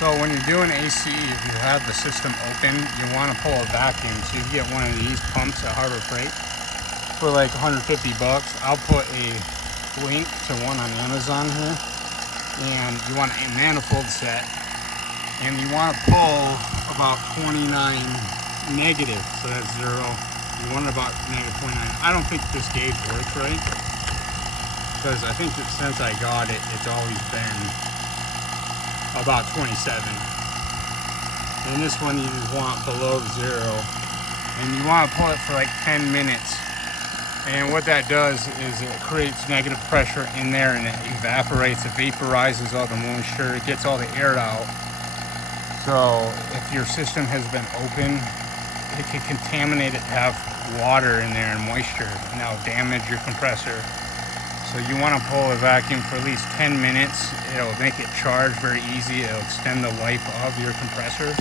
So when you're doing AC, if you have the system open, you want to pull a vacuum. So you get one of these pumps at Harbor Freight for like 150 bucks. I'll put a link to one on Amazon here. And you want a manifold set. And you want to pull about 29 negative. So that's 0. You want about negative 29. I don't think this gauge works right, because I think that since I got it, it's always been about 27. And this one you just want below 0, and you want to pull it for like 10 minutes. And what that does is it creates negative pressure in there, and it evaporates, it vaporizes all the moisture, it gets all the air out. So if your system has been open, it can contaminate it, have water in there and moisture, and that'll damage your compressor. So you want to pull a vacuum for at least 10 minutes. It'll make it charge very easy. It'll extend the life of your compressor.